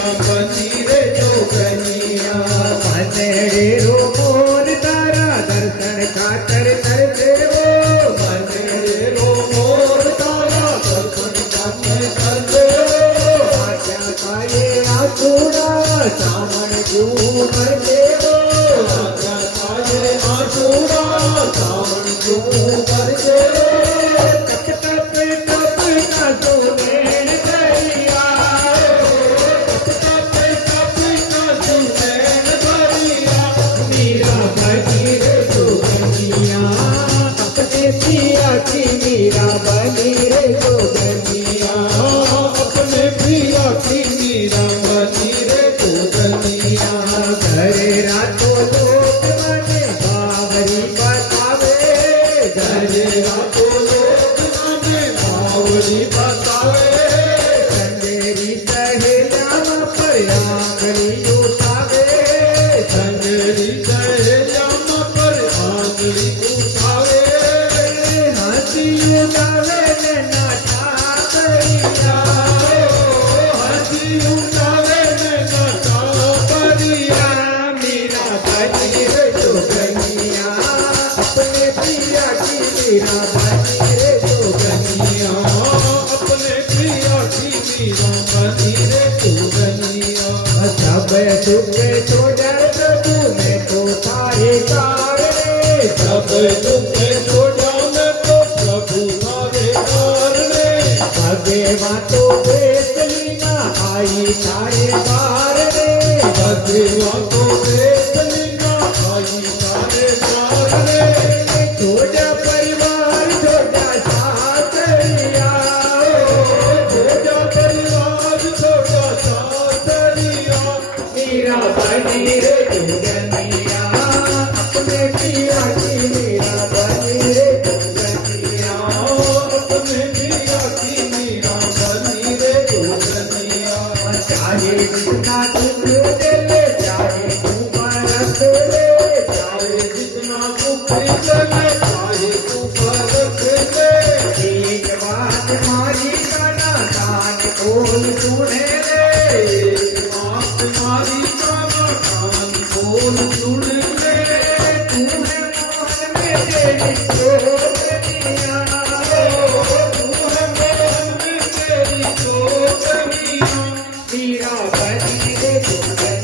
बनी रे जोगनिया बनेरे रो मोर तारा दर्शन खातर तरसे वो बनेरे रो मोर तारा दर्शन खातर तरसे आज्ञा काये आसुरा सामन क्यों करते हो आज्ञा काये आसुरा सामन क्यों करते हो तप तप तप ना सोने दरिया मीरा बनी रे जोगनिया अपने पिया की मीरा बनी रे जोगनिया अपने प्रिया की मीरा बनी रे जोगनिया घरे रातों लोग मने बावरी बतावे घरे रातों लोग माने बावरी बतावे चंदेरी सहेलियां पर आंगली उठावे चंदेरी सहेलियां पर आंगली उठावे हंसी उठावे ने नाटा करिया हंसी उठावे ने नटा परिया मीरा बनी रे जोगनिया अपने पिया की मीरा बनी रे जोगनिया अपने प्रिया की मीरा बनी रे जोगनिया सब सुख छोड़ प्रभु ने तो सारे कारणे सब दुख छोड़ा मैं तो प्रभु तारे कारणे भगवा तो बेसलीना आई सारे कारणे भगवा को बेसलिना आई तारे कारणे छोटा परिवार छोटा सासरिया छोटा परिवार छोटा सासरिया मीरा बनी रे जोगनिया अपने पिया की मीरा बनी रे जोगनिया अपने प्रिया की मीरा बनी रे जोगनिया चाहे जितना दुख दे ले चाहे तू रख ले चाहे जितना दुख चले चाहे तू फर्क ले एक बात मारी काना कान खोल सुने ले बात मारी काना कान खोल सुन ले तूने मोहन में तेरी जोगनिया तू है मोहन में तेरी जोगनिया मीरा बनी रे जोगनिया